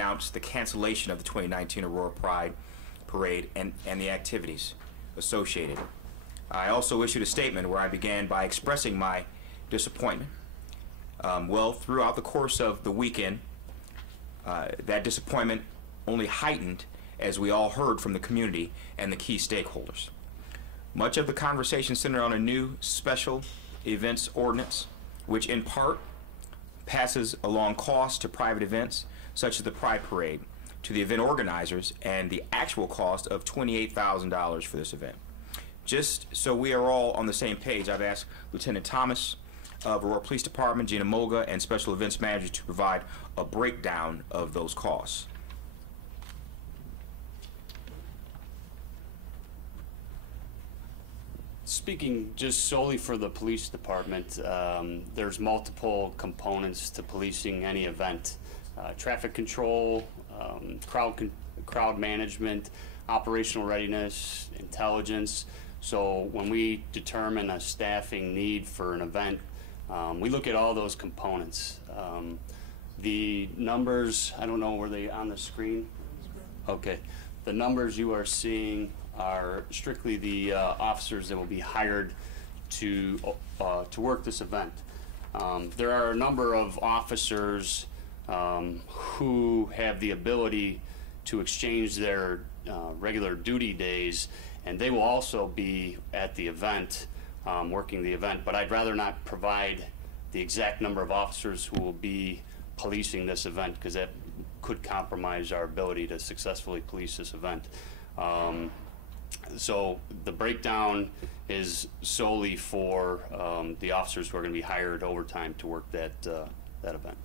announced the cancellation of the 2019 Aurora Pride Parade and the activities associated. I also issued a statement where I began by expressing my disappointment. Well, throughout the course of the weekend, that disappointment only heightened as we all heard from the community and the key stakeholders. Much of the conversation centered on a new special events ordinance, which in part passes along costs to private events, such as the Pride Parade, to the event organizers, and the actual cost of $28,000 for this event. Just so we are all on the same page, I've asked Lieutenant Thomas of Aurora Police Department, Gina Moga, and Special Events Manager to provide a breakdown of those costs. Speaking just solely for the police department, there's multiple components to policing any event. Traffic control, crowd management, operational readiness, intelligence. So when we determine a staffing need for an event, we look at all those components. The numbers, I don't know, were they on the screen? Okay. The numbers you are seeing are strictly the officers that will be hired to work this event. There are a number of officers who have the ability to exchange their regular duty days, and they will also be at the event, working the event, but I'd rather not provide the exact number of officers who will be policing this event, because that could compromise our ability to successfully police this event. So the breakdown is solely for the officers who are going to be hired overtime to work that event.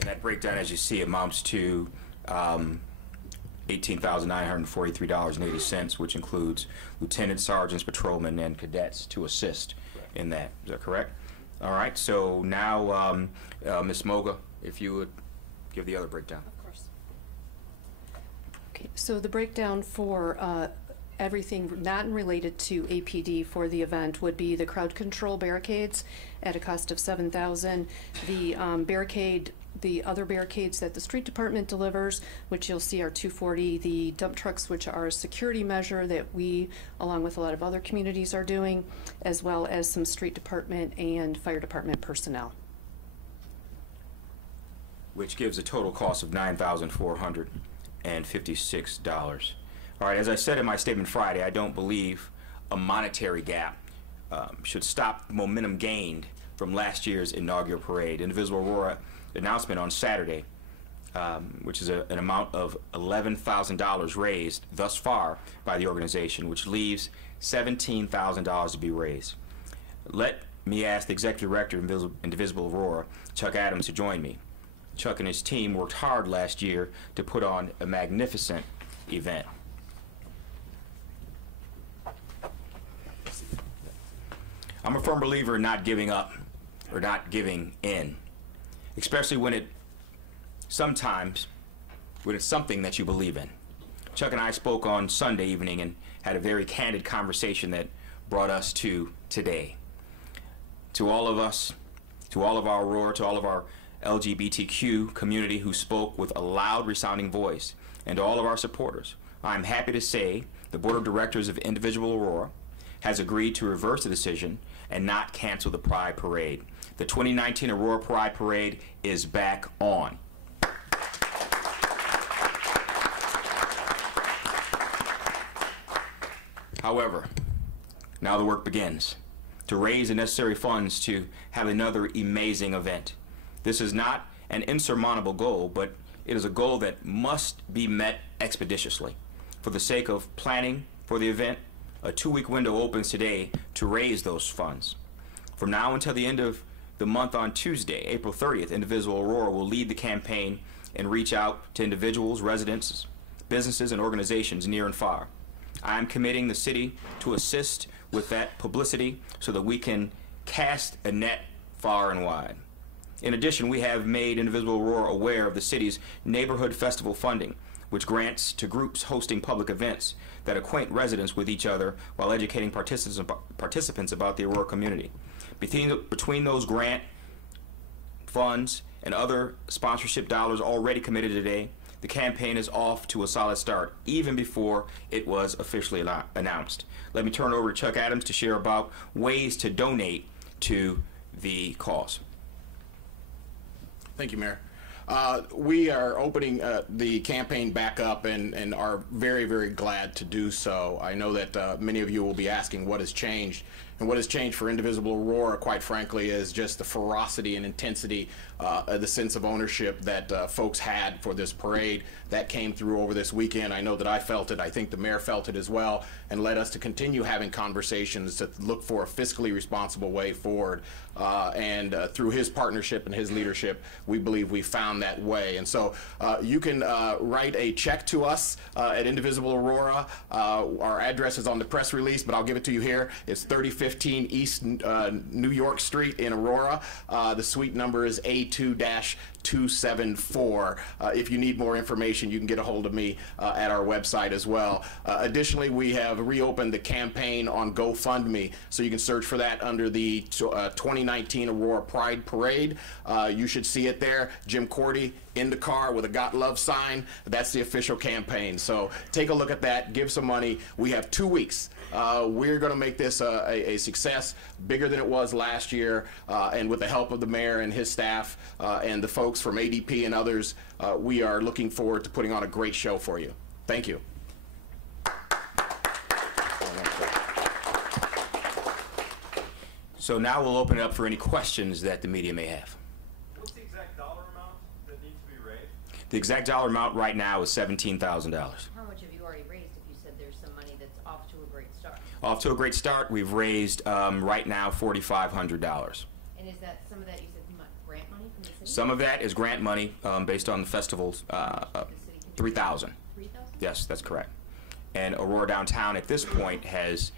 And that breakdown, as you see, amounts to $18,943.80, which includes lieutenants, sergeants, patrolmen, and cadets to assist in that. Is that correct? All right. So now, Ms. Moga, if you would give the other breakdown. Of course. Okay. So the breakdown for everything not related to APD for the event would be the crowd control barricades at a cost of $7,000. The other barricades that the street department delivers, which you'll see are $240. The dump trucks, which are a security measure that we, along with a lot of other communities, are doing, as well as some street department and fire department personnel. Which gives a total cost of $9,456. All right, as I said in my statement Friday, I don't believe a monetary gap should stop the momentum gained from last year's inaugural parade. Indivisible Aurora announcement on Saturday, which is an amount of $11,000 raised thus far by the organization, which leaves $17,000 to be raised. Let me ask the Executive Director of Indivisible Aurora, Chuck Adams, to join me. Chuck and his team worked hard last year to put on a magnificent event. I'm a firm believer in not giving up or not giving in, especially when it's something that you believe in. Chuck and I spoke on Sunday evening and had a very candid conversation that brought us to today. To all of us, to all of our Aurora, to all of our LGBTQ community who spoke with a loud, resounding voice, and to all of our supporters, I'm happy to say the Board of Directors of Indivisible Aurora has agreed to reverse the decision and not cancel the Pride Parade. The 2019 Aurora Pride Parade is back on. However, now the work begins to raise the necessary funds to have another amazing event. This is not an insurmountable goal, but it is a goal that must be met expeditiously. For the sake of planning for the event, a 2-week window opens today to raise those funds. From now until the end of the month on Tuesday, April 30th, Indivisible Aurora will lead the campaign and reach out to individuals, residents, businesses, and organizations near and far. I am committing the city to assist with that publicity so that we can cast a net far and wide. In addition, we have made Indivisible Aurora aware of the city's neighborhood festival funding, which grants to groups hosting public events that acquaint residents with each other while educating participants about the Aurora community. Between those grant funds, and other sponsorship dollars already committed today, the campaign is off to a solid start, even before it was officially announced. Let me turn it over to Chuck Adams to share about ways to donate to the cause. Thank you, Mayor. We are opening the campaign back up and are very, very glad to do so. I know that many of you will be asking what has changed. And what has changed for Indivisible Aurora, quite frankly, is just the ferocity and intensity, the sense of ownership that folks had for this parade. That came through over this weekend. I know that I felt it. I think the mayor felt it as well, and led us to continue having conversations to look for a fiscally responsible way forward. Through his partnership and his leadership, we believe we found that way. And so you can write a check to us at Indivisible Aurora. Our address is on the press release, but I'll give it to you here. It's 3015 East New York Street in Aurora. The suite number is A2-274. If you need more information, you can get a hold of me at our website as well. Additionally, we have reopened the campaign on GoFundMe, so you can search for that under the 2019 Aurora Pride Parade. You should see it there. Jim Cordy in the car with a Got Love sign. That's the official campaign. So take a look at that. Give some money. We have 2 weeks. We're going to make this a success, bigger than it was last year, and with the help of the mayor and his staff and the folks from ADP and others, we are looking forward to putting on a great show for you. Thank you. So now we'll open it up for any questions that the media may have. What's the exact dollar amount that needs to be raised? The exact dollar amount right now is $17,000. How much have you already raised if you said there's some money that's off to a great start? Off to a great start. We've raised right now $4,500. And is that some of that you said grant money from the city? Some of that is grant money based on the festival's 3,000. 3,000? Yes, that's correct. And Aurora Downtown at this point has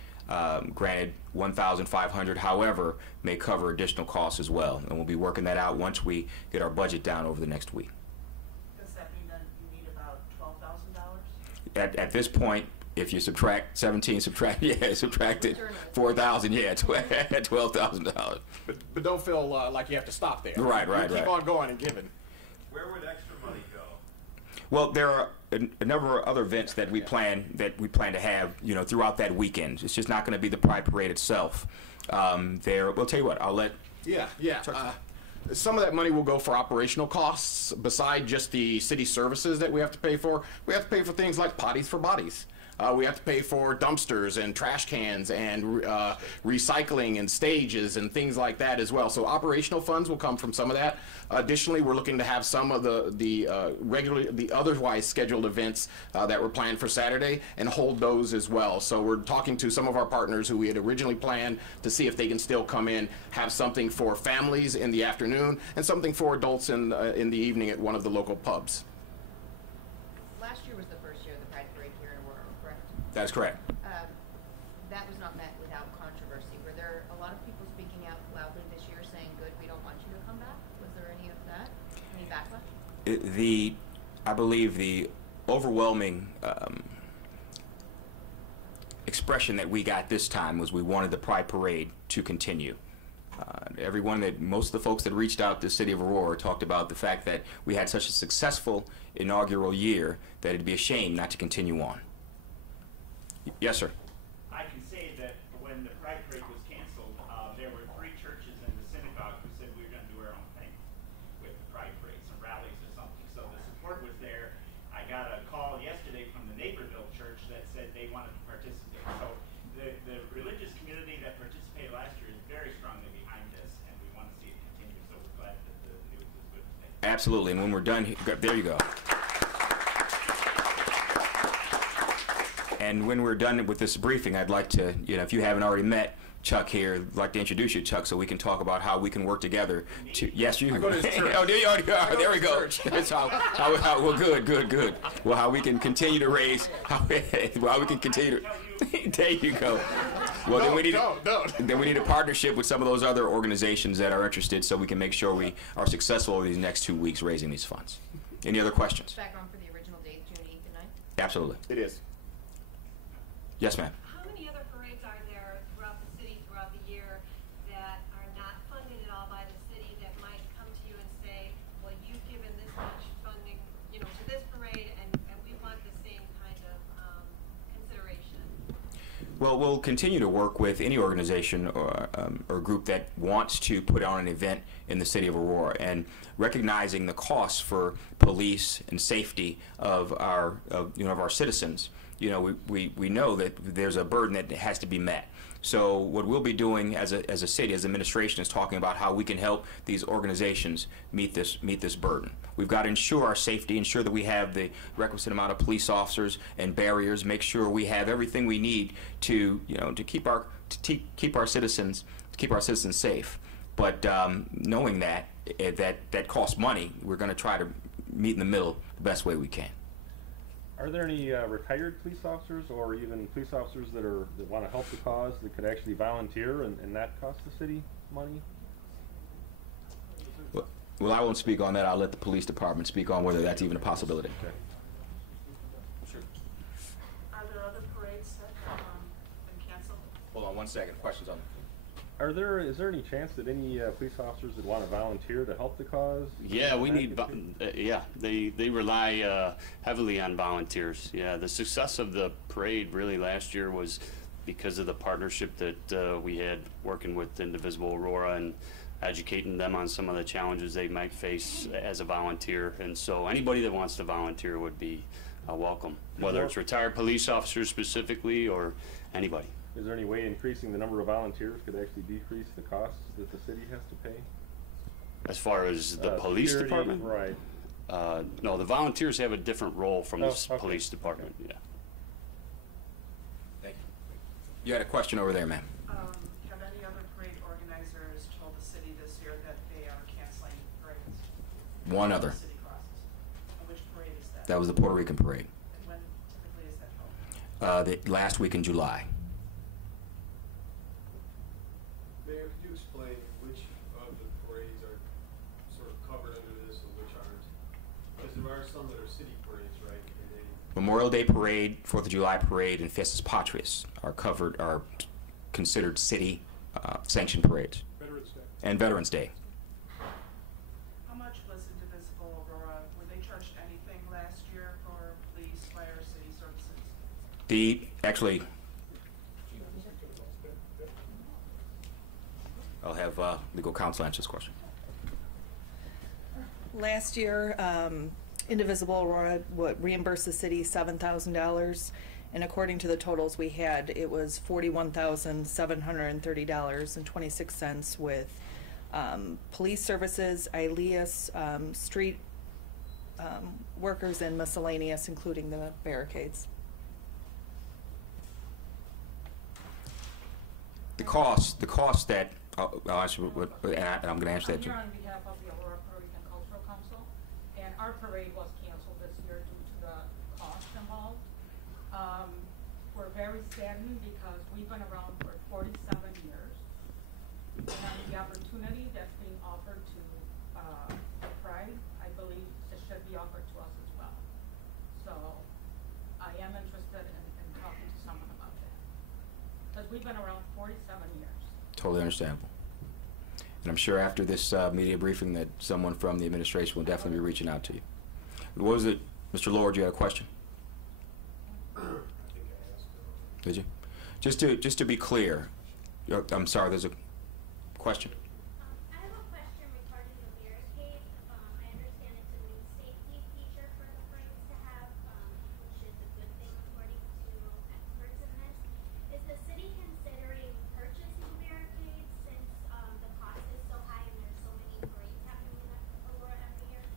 granted 1,500, however, may cover additional costs as well. And we'll be working that out once we get our budget down over the next week. Does that mean that you need about $12,000? At this point, if you subtract 17, subtract it 4,000, yeah, $12,000. But don't feel like you have to stop there. Right. Keep on going and giving. Where would extra money go? Well, there are a number of other events that we plan to have, throughout that weekend. It's just not going to be the Pride Parade itself. We'll tell you what. I'll let. Yeah. Some of that money will go for operational costs. Beside just the city services that we have to pay for, we have to pay for things like potties for bodies. We have to pay for dumpsters and trash cans and recycling and stages and things like that as well. So operational funds will come from some of that. Additionally, we're looking to have some of the otherwise scheduled events that were planned for Saturday and hold those as well. So we're talking to some of our partners who we had originally planned to see if they can still come in, have something for families in the afternoon and something for adults in the evening at one of the local pubs. Last year was the first year of the Pride Parade here in Aurora, correct? That's correct. That was not met without controversy. Were there a lot of people speaking out loudly this year saying, good, we don't want you to come back? Was there any of that? Any backlash? I believe the overwhelming expression that we got this time was we wanted the Pride Parade to continue. Most of the folks that reached out to the city of Aurora talked about the fact that we had such a successful inaugural year that it'd be a shame not to continue on. Yes, sir. I can say that when the Pride Parade was canceled, there were 3 churches and the synagogue who said we were going to do our own thing with the Pride Parade, some rallies or something. So the support was there. I got a call yesterday from the Naperville church that said they wanted to participate. So the religious community that participated last year is very strongly behind this, and we want to see it continue. So we're glad that the news is good today. Absolutely. And when we're done, there you go. And when we're done with this briefing, I'd like to, if you haven't already met Chuck here, I'd like to introduce you, Chuck, so we can talk about how we can work together to. Yes, you. I go to his church. Oh, there you are. There we go. That's how. Well, good. Well, how we can continue to raise. How we can continue to. There you go. Well, then we need a partnership with some of those other organizations that are interested, so we can make sure we are successful over these next 2 weeks raising these funds. Any other questions? Back on for the original date, June 8th and 9th? Absolutely. It is. Yes, ma'am. How many other parades are there throughout the city throughout the year that are not funded at all by the city that might come to you and Well, we'll continue to work with any organization or group that wants to put on an event in the city of Aurora, and recognizing the costs for police and safety of our of our citizens. We know that there's a burden that has to be met. So what we'll be doing as a city, as administration, is talking about how we can help these organizations meet this burden. We've got to ensure our safety, ensure that we have the requisite amount of police officers and barriers, make sure we have everything we need to keep our citizens safe. But knowing that costs money, we're going to try to meet in the middle the best way we can. Are there any retired police officers or even police officers that want to help the cause that could actually volunteer and not cost the city money? Well, I won't speak on that. I'll let the police department speak on whether that's even a possibility. Okay. Sure. Are there other parades that have been canceled? Hold on one second. Questions on that? Is there any chance that any police officers that want to volunteer to help the cause? Yeah, we need, they rely heavily on volunteers. Yeah, the success of the parade really last year was because of the partnership that we had working with Indivisible Aurora and educating them on some of the challenges they might face as a volunteer. And so anybody that wants to volunteer would be welcome, whether it's retired police officers specifically or anybody. Is there any way increasing the number of volunteers could actually decrease the costs that the city has to pay? As far as the police security, department? Right. No, the volunteers have a different role from the okay. police department, yeah. Thank you. You had a question over there, ma'am. Have any other parade organizers told the city this year that they are canceling parades? One other. City crosses. And which parade is that? That was the Puerto Rican parade. And when typically is that held? The last week in July. Mayor, could you explain which of the parades are sort of covered under this and which aren't? Because there are some that are city parades, right? Memorial Day Parade, 4th of July Parade, and Fiestas Patrias are considered city sanctioned parades. Veterans Day. And Veterans Day. How much was Indivisible Aurora? Were they charged anything last year for police, fire, city services? Actually, I'll have legal counsel answer this question. Last year, Indivisible Aurora would reimburse the city $7,000, and according to the totals we had, it was $41,730.26 with police services, ILEAS, street workers, and miscellaneous, including the barricades. The cost that I'll answer, and I'm going to answer that too. I'm here on behalf of the Aurora Puerto Rican Cultural Council, and our parade was canceled this year due to the cost involved. We're very saddened because we've been around for 47 years, and the opportunity that's being offered to the Pride, I believe it should be offered to us as well. So I am interested in talking to someone about that, because we've been around 47 years. Totally understandable. And I'm sure after this media briefing that someone from the administration will definitely be reaching out to you. What was it, Mr. Lord, you had a question? I think I asked. Did you? Just to be clear, I'm sorry, there's a question. I have a question regarding the barricades. I understand it's a new safety feature for the parades to have, which is a good thing according to experts in this. Is the city considering purchasing barricades since the cost is so high and there's so many parades happening in Aurora every year?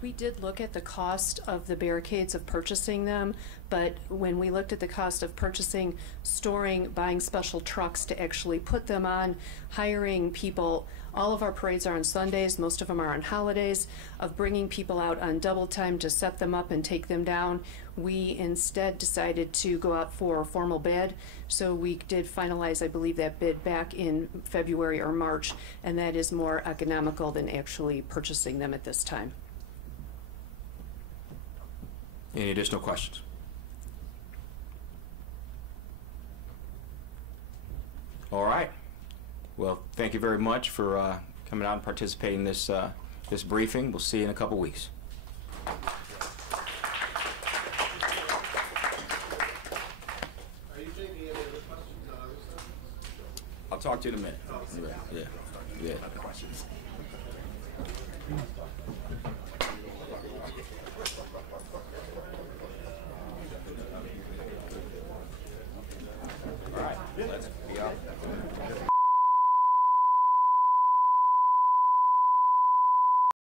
We did look at the cost of the barricades, of purchasing them, but when we looked at the cost of purchasing, storing, buying special trucks to actually put them on, hiring people, all of our parades are on Sundays, most of them are on holidays, of bringing people out on double time to set them up and take them down, we instead decided to go out for a formal bid. So we did finalize, I believe, that bid back in February or March, and that is more economical than actually purchasing them at this time. Any additional questions? All right. Well, thank you very much for coming out and participating in this briefing. We'll see you in a couple weeks. I'll talk to you in a minute. Yeah. Yeah.